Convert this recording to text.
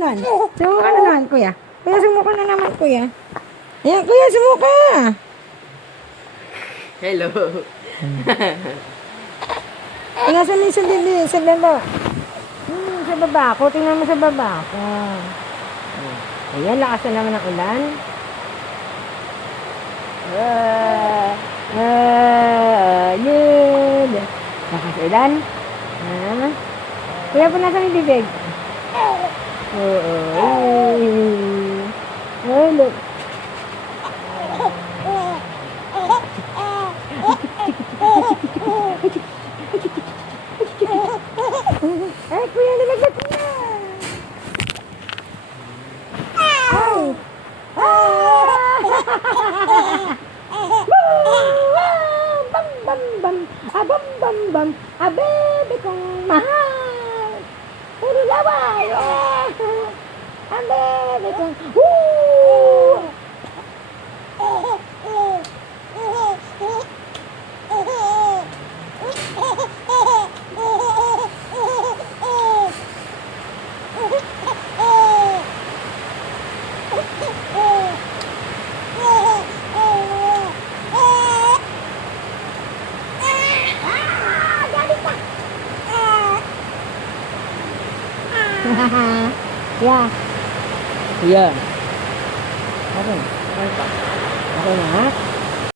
naman. Sumuka na naman, kuya. Kuya, sumuka na naman, kuya. Ayan, kuya, sumuka. Hello. Kaya sa nisa din, sa baba. Sa baba ko. Tingnan mo sa baba ko. Ayan, lakas na naman ng ulan. Yun. Lakas ulan. Kuya, punasan yung bibig. Oo. Ay, look. Ay, kuya, nalaglag ko na. Ay. Bam, bam, bam. Bam, bam, bam. Bebe kong mahal. Puro laway. Bebe kong. Woo! Yeah. Yeah. Okay. Okay pa. Okay na.